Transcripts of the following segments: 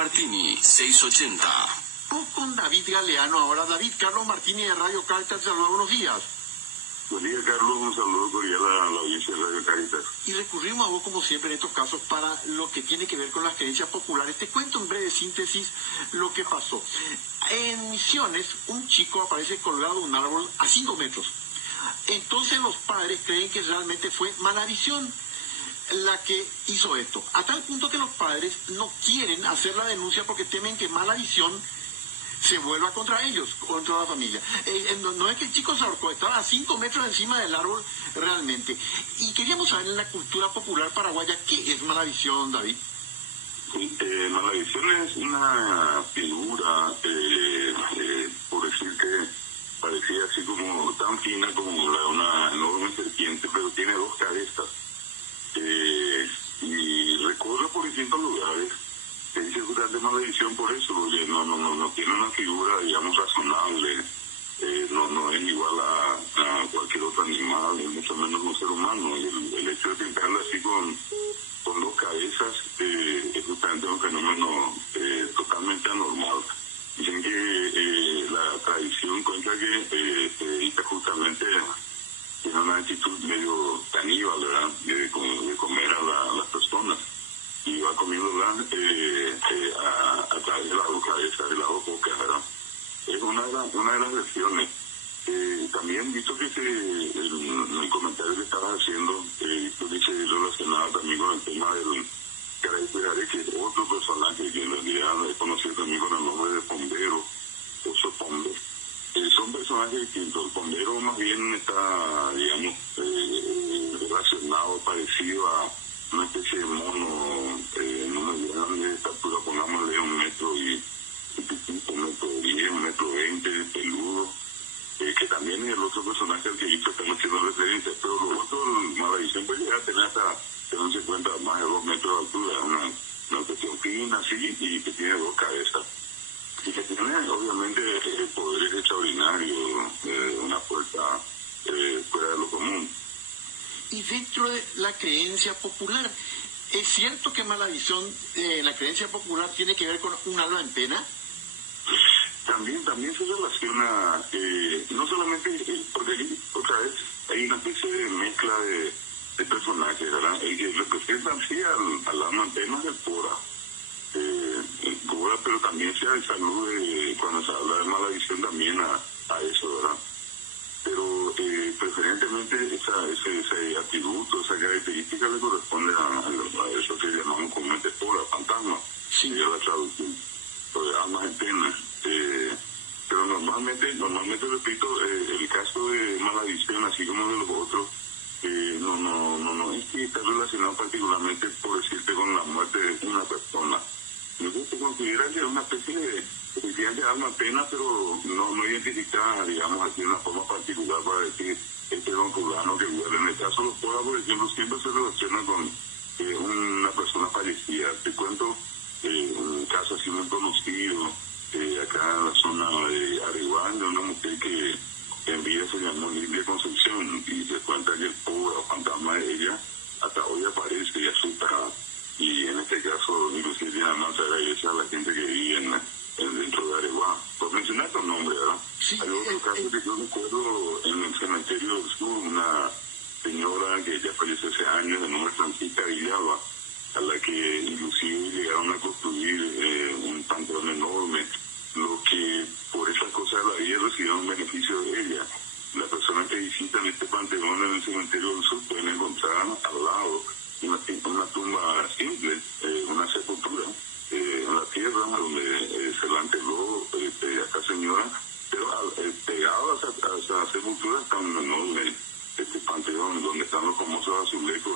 Martini, 680. Con David Galeano ahora. David, Carlos Martini de Radio Caritas, saluda, buenos días. Buen día, Carlos, un saludo cordial a la audiencia de Radio Caritas. Y recurrimos a vos, como siempre, en estos casos para lo que tiene que ver con las creencias populares. Te cuento en breve síntesis lo que pasó. En Misiones, un chico aparece colgado de un árbol a 5 metros. Entonces los padres creen que realmente fue mala visión la que hizo esto. A tal punto que los padres no quieren hacer la denuncia porque temen que mala visión se vuelva contra ellos, contra la familia. No es que el chico se ahorcó, estaba a 5 metros encima del árbol realmente. Y queríamos saber en la cultura popular paraguaya, ¿qué es mala visión, David? Mala visión es una figura, por decir que parecía así como tan fina como una enorme serpiente, pero tiene 2 cabezas. Y recorre por distintos lugares. Se dice justamente mala visión por eso, porque no tiene una figura, digamos, razonable, no es igual a cualquier otro animal, y mucho menos un ser humano. Y el hecho de pintarla así con 2 cabezas es justamente un fenómeno totalmente anormal. Dicen que la tradición cuenta que justamente tiene una actitud medio caníbal, ¿verdad? De comer a las personas. Y va comiéndola a través de las 2 cabezas, de las 2 bocas, ¿verdad? Es una de las versiones. También, visto que el comentario que estabas haciendo, dice relacionado también con el tema del Caray, que es otro personaje que en realidad es conocido también con el nombre de Pombero, o Sopombe. Son personajes distintos. El Pombero más bien está, digamos, relacionado, parecido a una especie de mono, no muy grande, de estatura, pongámosle 1 metro y 1,10 m, 1,20 m, peludo, que también es el otro personaje al que ahorita estamos haciendo referencia, pero lo otro, mala visión, puede llegar a tener hasta, según se cuenta, más de 2 metros de altura, una cuestión fina así, y que tiene 2 cabezas, y que tiene obviamente poderes extraordinarios, una fuerza fuera de lo común. Y dentro de la creencia popular, ¿es cierto que mala visión en la creencia popular tiene que ver con un alma en pena? También se relaciona, no solamente, porque ahí, otra vez, hay una especie de mezcla de personajes, ¿verdad? El que representan sí al alma en pena es el Cora. El Cora, pero también se alude, cuando se habla de mala visión, también a eso, ¿verdad? Pero preferentemente ese atributo, esa característica le corresponde a eso que llamamos comúnmente Cora, fantasma, sí. Y a la traducción, de almas en pena. Pero normalmente, repito, el caso de mala visión, así como de los otros, no es que está relacionado particularmente, por decirte, con la muerte de una persona. Luego se considera que es una especie de alma en pena, pero no identificada, digamos, así de una forma particular para decir este don fulano que huele. En el caso de los Cora, por ejemplo, siempre se relaciona con una persona fallecida. Te cuento un caso así muy conocido, acá en la zona de Areguán, de una mujer que en vida se llamó Lidia Concepción, y se cuenta que el Cora o fantasma de ella hasta hoy aparece y asusta. Y en este caso, inclusive tiene más agradecer a la gente que vive dentro de Areguá. Por mencionar tu nombre, ¿verdad? Sí, hay otro caso que yo recuerdo en el cementerio del sur, una señora que ya falleció hace años, de nombre Francisca Villalba, a la que inclusive llegaron a construir un panteón enorme, lo que por esas cosas de la vida recibieron un beneficio de ella. Las personas que visitan este panteón en el cementerio del sur pueden encontrar al lado una tumba simple, una sepultura en la tierra donde se la enterró a esta señora, pero pegado a esa sepultura está un enorme panteón donde están los famosos azulejos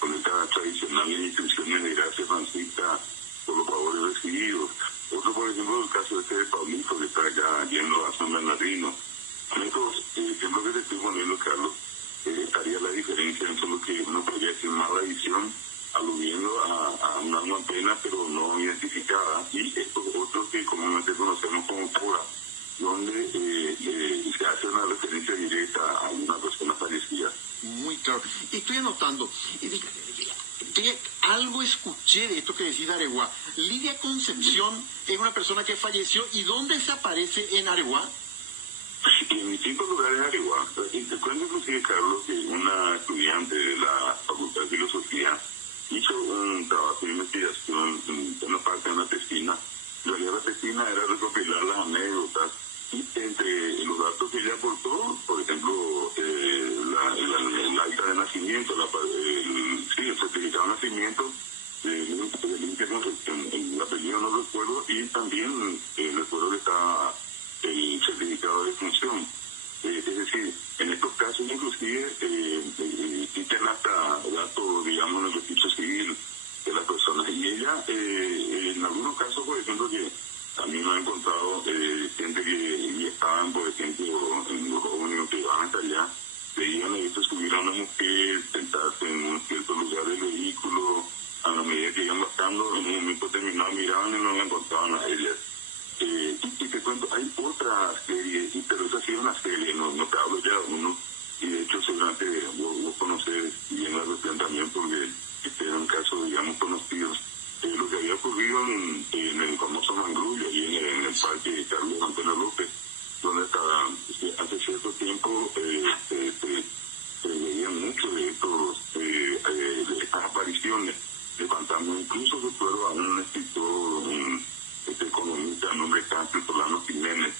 con estas tradicionales inscripciones de gracias Francisca por los favores recibidos. Otro, por ejemplo, el caso de Pablito, que está acá yendo a San Bernardino. En estos ejemplos que te estoy poniendo, Carlos, estaría la diferencia entre lo que uno podría decir mala visión, aludiendo a una alma en pena, pero no identificada, y estos otros que comúnmente conocemos como Cora, donde se hace una referencia directa a una persona fallecida. Muy claro. Estoy anotando. Algo escuché escuché de esto que decís de Areguá. Lidia Concepción es una persona que falleció. ¿Y dónde se aparece en Areguá? En distintos lugares de Areguá. Y te cuento inclusive, Carlos, que una estudiante de la Facultad de Filosofía hizo un trabajo de investigación en una parte de una testina. En realidad la testina era recopilar las anécdotas y entre los datos que ella aportó, por ejemplo, el acta de nacimiento, el certificado de nacimiento de Lidia Concepción, el apellido no recuerdo, y también recuerdo que está el certificado de defunción. Es decir, en estos casos inclusive existen hasta datos, digamos, en el registro civil de las personas. Y ella, en algunos casos, por ejemplo, que también me he encontrado gente que estaban, por ejemplo, en los jóvenes que iban hasta allá, veían esto, subir a una mujer, sentarse en un cierto lugar del vehículo, a la medida que iban bajando, en un momento determinado miraban y no la encontraban a ella. Y te cuento, hay otra serie, pero esa sí es una serie, no te hablo ya de uno, y de hecho seguramente vos conocés bien la cuestión también, porque este era un caso, digamos, conocido. Lo que había ocurrido en el famoso Mangrullo, y en el parque de Carlos Antonio López, donde estaba, hace cierto tiempo se veían mucho de estas apariciones de fantasmas. Incluso recuerdo a un escritor, economista de nombre Castro Solano Jiménez,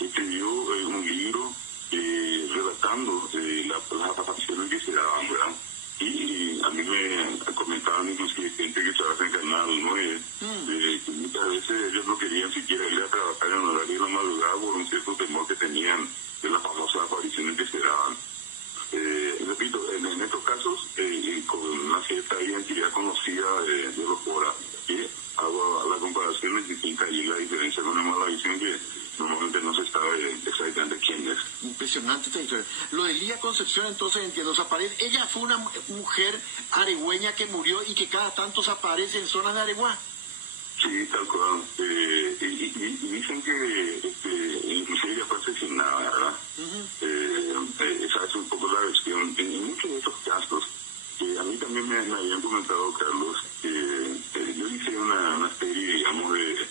escribió un libro relatando las apariciones que se daban, ¿verdad? Y a mí me comentaban inclusive gente que estaba encarnada, ¿no? Que muchas veces ellos no querían siquiera ir a trabajar en horario de la madrugada por un cierto temor que tenían de las famosas apariciones que se daban. Repito, en estos casos, con una cierta identidad conocida de los foras, hago la comparación distinta y la diferencia con una mala visión que normalmente no se sabe exactamente quién es. Impresionante esta historia. Lo de Lidia Concepción, entonces entiendo, se aparece. Ella fue una mujer aregüeña que murió y que cada tanto se aparece en zonas de Areguá. Sí, tal cual. Y dicen que inclusive ella fue asesinada, ¿verdad? Esa es un poco la versión. En muchos de estos casos, a mí también me habían comentado, Carlos, que yo hice una serie, digamos, de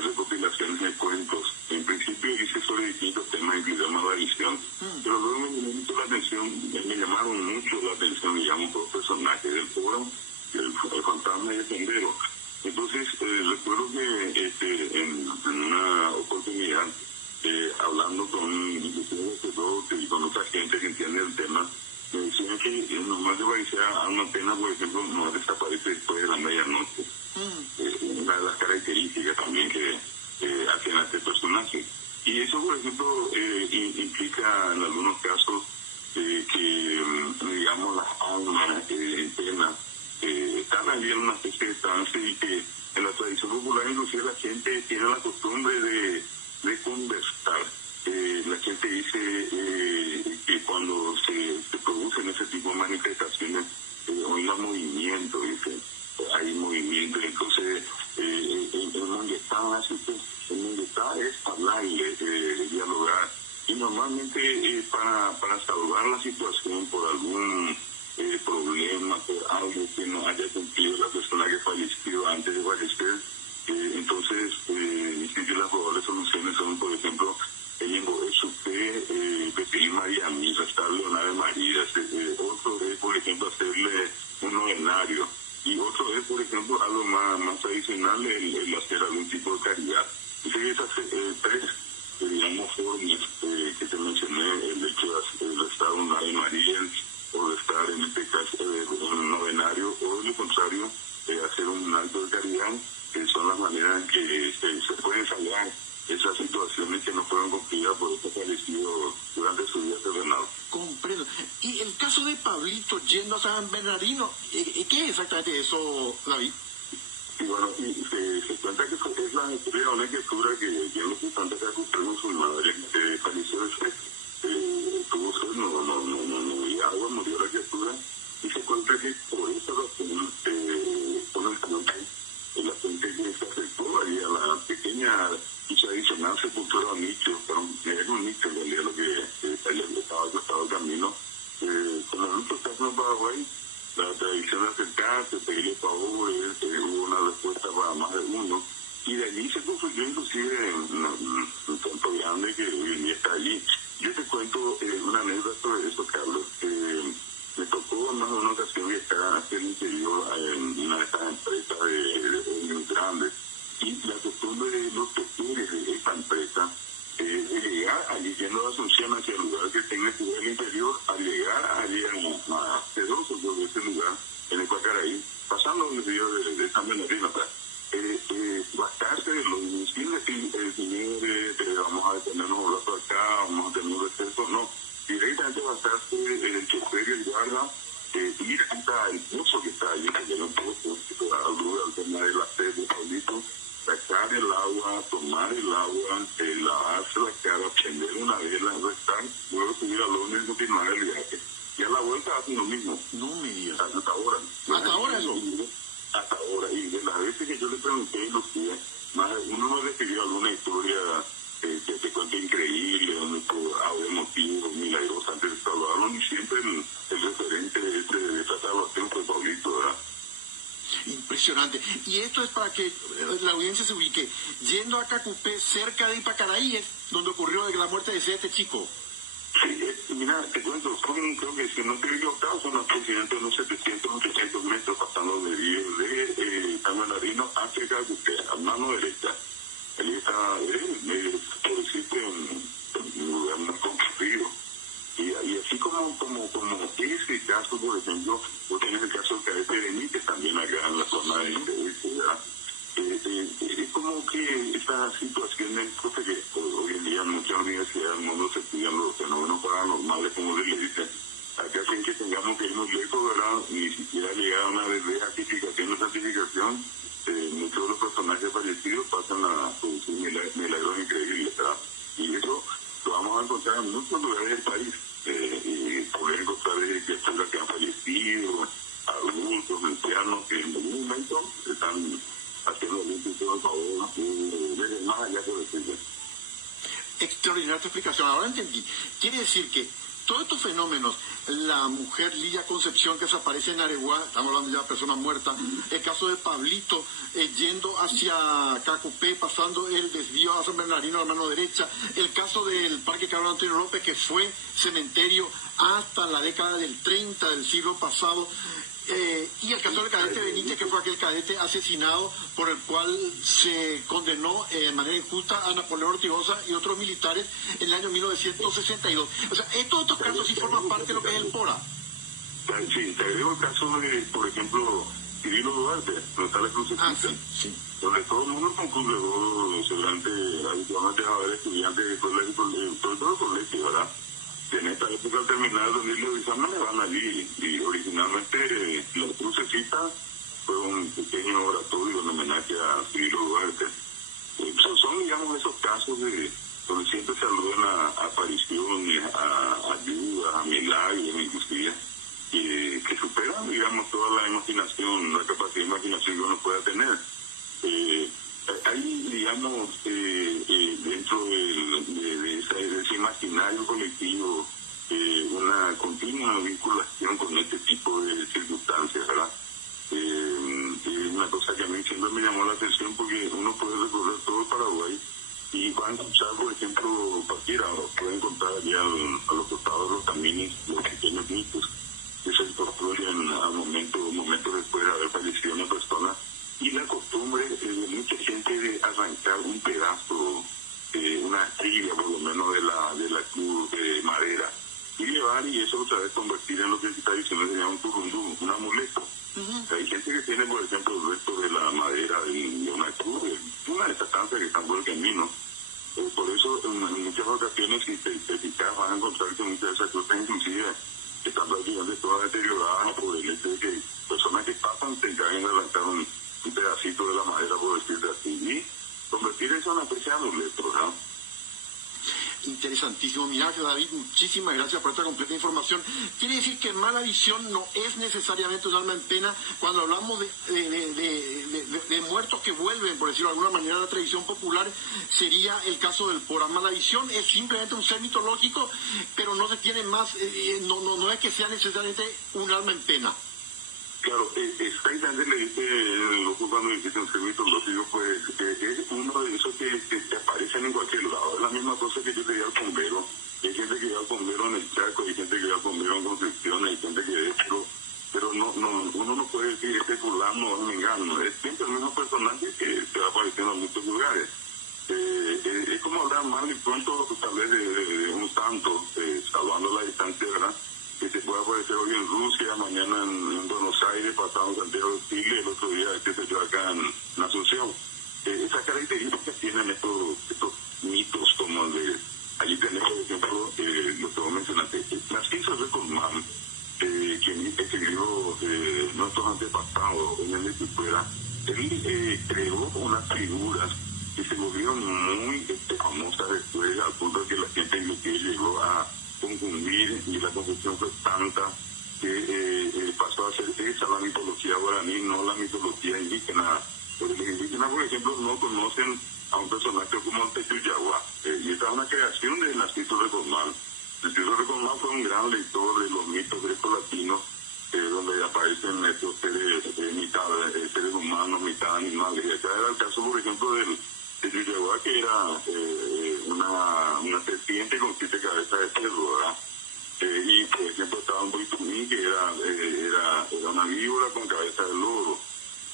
recopilaciones de cuentos. En principio hice sobre distintos temas, incluyendo la visión, pero luego me llamó mucho la atención, me llamaron mucho la atención, digamos, dos personajes del foro, el fantasma y el sendero. Entonces, recuerdo que en una oportunidad, hablando con otra gente que entiende el tema, me decían que nomás desaparecía a una pena, por ejemplo, no desaparece después de la medianoche. Una de las características también que hacen a este personaje. Y eso, por ejemplo, implica en algunos casos que, digamos, las almas en pena están allí en una especie de trance, y que en la tradición popular inclusive la gente tiene la costumbre de conversar. La gente dice que cuando se producen ese tipo de manifestaciones, hay un movimiento, dice, hay movimiento. Entonces, el manguetá es hablar y dialogar, y normalmente para salvar la situación por algún problema, por algo que no haya cumplido la persona que falleció antes de fallecer, entonces dicen que las probables soluciones son, por ejemplo, pedir María Misa, estarle una Ave María, otro es, por ejemplo, hacerle un novenario, y otro es, por ejemplo, algo más tradicional, el hacer algún tipo de caridad. Entonces esas tres, digamos, formas que te mencioné, el hecho de estar una Ave María, o de estar en este caso un novenario, o de lo contrario, hacer un acto de caridad, son las maneras en que se pueden salvar esas situaciones que no fueron cumplidas por este fallecido durante su vida terrenal. Comprendo. Y el caso de Pablito yendo a San Bernardino, ¿qué es exactamente eso, David? Y bueno, se cuenta que es la historia de una criatura que en los instantes que acusó su madre, falleció de sed, tuvo sed, no había agua, murió la criatura, y se cuenta que por esa razón, la gente que se acercó ahí a la pequeña y tradicional sepultura de nicho, pero era un nicho en realidad lo que estaba acostado el camino. Como muchos casos en Paraguay, la tradición de acercar acercarse, pedirle favores, hubo una respuesta para más de uno. Y de allí se construyó inclusive un campo grande que hoy en día está allí. Yo te cuento una anécdota sobre eso, Carlos. Me tocó en más de una ocasión viajar hacia el interior en una de estas empresas muy grandes. Y la costumbre de los gestores de esta empresa de llegar allí, yendo de Asunción hacia el lugar que tenga que ver el interior, al llegar allí a Pedroso, por ese lugar, en el Pacaraí, pasando el río de San Bernardino, bastarse de los invisibles, señores, vamos a detenernos un rato acá, vamos a tener un receso, no, directamente bastarse el chofer y el guarda, ir hasta el pozo que está allí, que tiene un pozo, al tema de la sed de Pablito, sacar el agua, tomar el agua, lavarse la cara, prender una vela, restar, luego subir al horno y continuar el viaje. Y a la vuelta hacen lo mismo. No me digas. Hasta ahora. ¿Hasta ahora eso? Hasta ahora. Y de las veces que yo le pregunté a Lucía, uno me refirió a alguna historia que te cuento increíble, algo emotivo, milagroso, antes de saludarlo, y siempre el referente de esta salvación fue Pablito, ¿verdad? Impresionante. Y esto es para que la audiencia se ubique. Yendo a Cacupé, cerca de Ipacaraí, es donde ocurrió la muerte de este chico. Sí, mira, te cuento, creo que si no estoy equivocado, son aproximadamente unos 700, 800 metros pasando de San Bernardino hacia Cacupé, a mano derecha. Ahí está, por decirte, un lugar muy concurrido. Y así como ese caso, por ejemplo, vos tenés el caso del cadete Benítez también acá en la zona de ciudad. Es como que esta situación es cosa que hoy en día en muchas universidades del mundo se estudian los fenómenos paranormales, como se le dice. Acá sin que tengamos que irnos lejos, ¿verdad? Ni siquiera llegar a una beatificación o santificación, muchos de los personajes fallecidos pasan a producir milagros increíbles, ¿verdad? Y eso lo vamos a encontrar en muchos lugares del país. Y poder encontrar criaturas que han fallecido, adultos, ancianos, que en algún momento están haciendo algún tipo de favor, desde más allá de decirlo. Extraordinaria tu explicación. Ahora entendí. Quiere decir que todos estos fenómenos, la mujer Lidia Concepción que desaparece en Areguá, estamos hablando ya de persona muerta, el caso de Pablito yendo hacia Cacupé, pasando el desvío a San Bernardino a la mano derecha, el caso del Parque Carlos Antonio López, que fue cementerio hasta la década del 30 del siglo pasado, y el caso del cadete Benítez, que fue aquel cadete asesinado por el cual se condenó de manera injusta a Napoleón Ortigosa y otros militares en el año 1962. O sea, todos estos casos sí forman parte de lo que es el PORA. Sí, te agrego el caso de, por ejemplo, Cirilo Duarte, donde está la crucecita, sí. donde todo el mundo concurrió, seguramente, habitualmente va a haber estudiantes de colegio, sobre todo colegio, ¿verdad? En esta época al terminar el 2016 van allí, y originalmente la crucecita fue un pequeño oratorio en homenaje a Cirilo Duarte. Son, digamos, esos casos donde siempre se aludan a apariciones, a ayudas, a milagros, inclusive, que superan, digamos, toda la imaginación, la capacidad de imaginación que uno pueda tener. Hay, digamos, dentro de ese imaginario colectivo, una continua vinculación con este tipo de circunstancias, ¿verdad? Una cosa que a mí siempre me llamó la atención, porque uno puede recorrer todo el Paraguay y va a encontrar, por ejemplo, cualquiera puede encontrar allá a los costados de los caminos los pequeños mitos que se construyen momentos después de haber fallecido una persona, y la costumbre de mucha gente de arrancar un pedazo, una trilla por lo menos de la cruz de madera, y llevar, y eso otra vez convertir en lo que se está diciendo, se llama un turundú, un amuleto. Hay gente que tiene, por ejemplo, el resto de la madera de una cruz, de una de estas tantas que están por el camino. Por eso, en muchas ocasiones, si te fijas, vas a encontrar que muchas de esas cosas, inclusive, están prácticamente todas deterioradas por el hecho de que personas que pasan se encargan de arrancar un pedacito de la madera, por decirte así, y convertir eso en una especie de amuleto, ¿verdad? Interesantísimo. Mira, David, muchísimas gracias por esta completa información. Quiere decir que mala visión no es necesariamente un alma en pena. Cuando hablamos de muertos que vuelven, por decirlo de alguna manera, a la tradición popular, sería el caso del PORA. Mala visión es simplemente un ser mitológico, pero no se tiene más, no es que sea necesariamente un alma en pena. Claro, exactamente le dije en el ojo cuando dijiste un servicio lógico, pues es uno de esos que te aparecen en cualquier lado. Es la misma cosa que yo te diga al bombero. Hay gente que ve al bombero en el Chaco, hay gente que ve al bombero en Concepción, hay gente que ve, pero uno no puede decir este fulano o mengano. Es siempre el mismo personaje que te va apareciendo en muchos lugares. Es como hablar mal y pronto tal vez de un santo, salvando la distancia, ¿verdad? Que se puede aparecer hoy en Rusia, mañana en Buenos Aires, pasado en Santiago de Chile, el otro día, qué sé yo, acá en Asunción. Esas características tienen estos mitos, como el de, allí tenemos, por ejemplo, lo que vos mencionaste, Narciso de Colmán, quien escribió nuestros antepasados en el Escritura, él creó unas figuras que se volvieron muy famosas después, al punto de que la gente en lo que llegó a confundir, y la confusión fue tanta que pasó a ser esa la mitología guaraní, no la mitología indígena. Porque los indígenas, por ejemplo, no conocen a un personaje como el Teyuyagua, y esta es una creación de Narciso de Colmán. Narciso de Colmán fue un gran lector de los mitos grecolatinos, donde aparecen estos seres, mitad seres humanos, mitad animales. Y acá era el caso, por ejemplo, del Teyuyagua, que era una serpiente con 7 cabezas de cerdo, ¿verdad? Y por ejemplo estaba un Buitumí, que era una víbora con cabeza de lobo.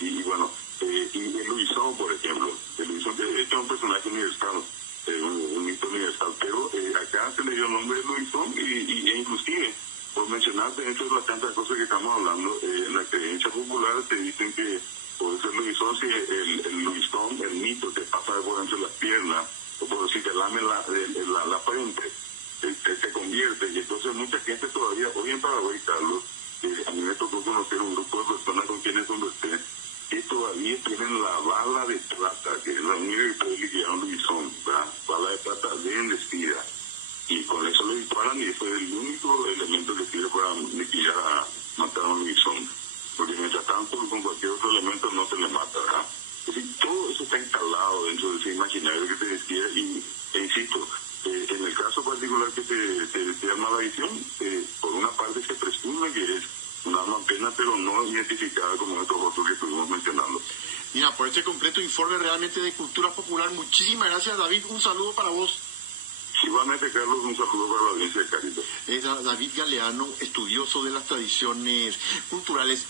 Y bueno, y el Luisón, por ejemplo, el Luisón, que es un personaje universal, un mito universal, pero acá se le dio el nombre de Luisón, e inclusive, por mencionarte dentro de las tantas cosas que estamos hablando, en la creencia popular te dicen que puede ser Luisón si el Luisón, el mito, te pasa por dentro de las piernas, o por si te lame la frente, se convierte. Y entonces mucha gente todavía, hoy en Paraguay, Carlos, a mí me tocó conocer un grupo de personas con quienes conversé, que todavía tienen la bala de plata, que es la única que puede liquidar un Luisón, ¿verdad? Bala de plata bendecida. Y con eso le disparan, y eso es el único elemento que sirve para liquidar matar a un Luisón. Porque mientras tanto, con cualquier otro elemento no se le mata, ¿verdad? Es decir, todo eso está instalado dentro de ese imaginario que te decía, e insisto, en el caso particular que te llama la visión, por una parte se presume que es un arma en pena, pero no identificada como estos otros que estuvimos mencionando. Mira, por este completo informe realmente de cultura popular, muchísimas gracias, David. Un saludo para vos. Igualmente, Carlos, un saludo para la audiencia de Carito. Es David Galeano, estudioso de las tradiciones culturales.